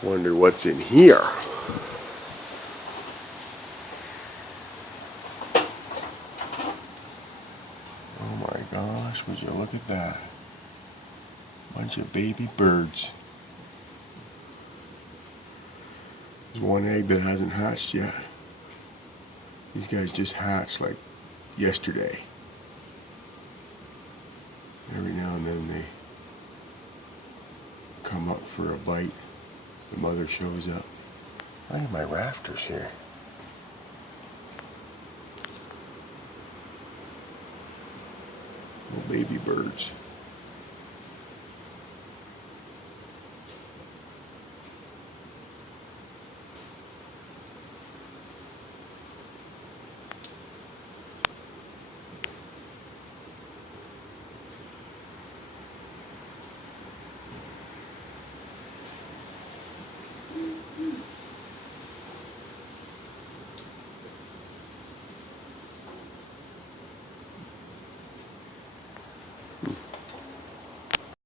Wonder what's in here. Oh my gosh, would you look at that? Bunch of baby birds. There's one egg that hasn't hatched yet. These guys just hatched like yesterday. Every now and then they come up for a bite. The mother shows up. Why are my rafters here? Little baby birds.